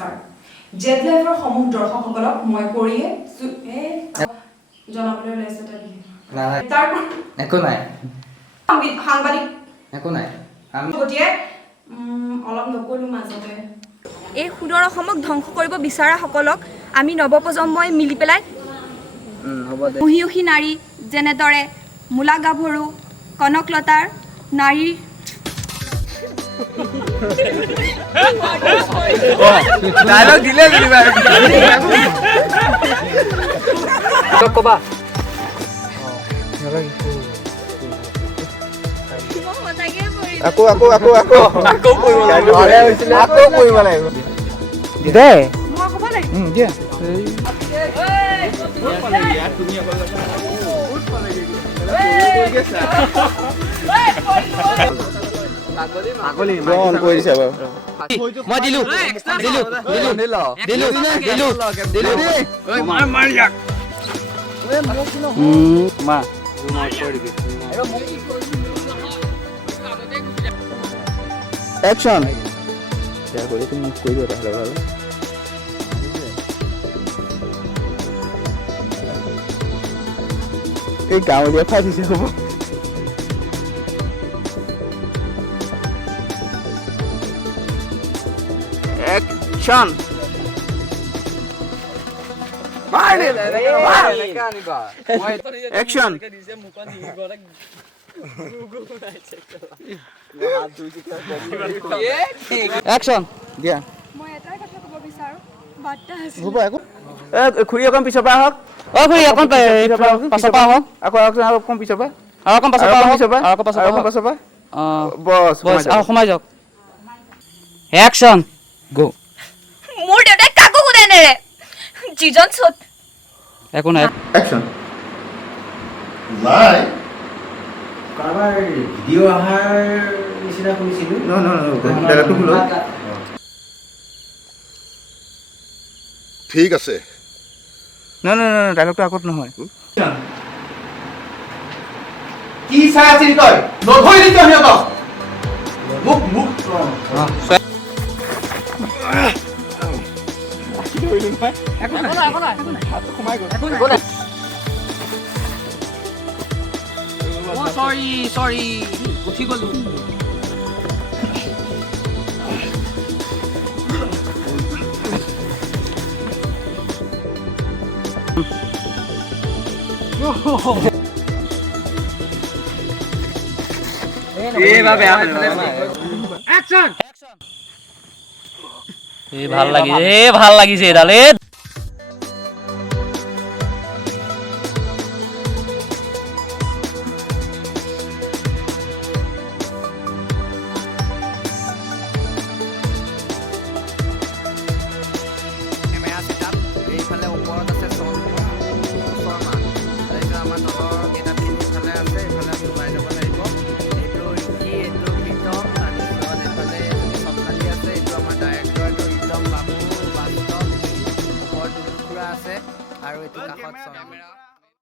নমস্কাৰ জেড লাইভৰ সমূহ দৰ্শকসকলক মই কৰিয়ে জনাবলৈ ওলাইছো তাৰ একো নাই সাংবাদিক একো নাই আমি গতিকে অলপ নকলো মাজতে এই সুন্দৰ অসমক ধ্বংস কৰিব বিচৰাসকলক আমি নৱপ্ৰজন্মই মিলি পেলাই মহিয়সী নাৰী যেনেদৰে মূলা গাভৰু কনকলতাৰ নাৰীৰ ডায়লগ দিলে কবা আকৌ কৰিব লাগিব দে মই ক'ব লাগিব দিয়া মই দিলো Action. Ya, gue itu mau kuih udah lalu. Kamu dia apa sih kamu? Action. Action. Action. Dia. মই এটাই কথা ক'ব বিচাৰো বাৰ্তা আছে Buka aku. Kuri akan pisah bahak. Oh, খুৰী অকণ পাছৰ পৰা আহক Aku akan pisah bah. আৰু অকণ পাছৰ পৰা আহক আৰু অকণ পাছৰ পৰা Aku pasal bah. বছ Bos. আৰু সোমাই যাওক একশ্যন গো মোৰ দেউতাই কাকো কোনে নেৰে যিজন চত একো নাই Action. নাই কাৰোবাৰ ভিডিঅ' অহাৰ নিচিনা শুনিছিলোঁ No. Dalam tu dulu. ঠিক আছে No. Dalam tu aku নহয়. কি চাই আছিল তই নধৰিলি তই সিহঁতক মোক চৰি উঠি গলো ভাল লাগিছে এডাল এইফালে ওপৰত আছে শৰ্মা তাৰপিছত আমাৰ তলৰ কেইটা পিছফালে আছে এইফালে আমি ওলাই যাব লাগিব এইটো ৰিকি এইটো প্ৰীতম তাৰপিছত এইফালে চবখালি আছে এইটো আমাৰ ডাইৰেক্টৰ এইটো ৰিতম বাবু বাস্তৱ ওপৰত দুলুখুৰা আছে আৰু এইটো কাষত কেমেৰা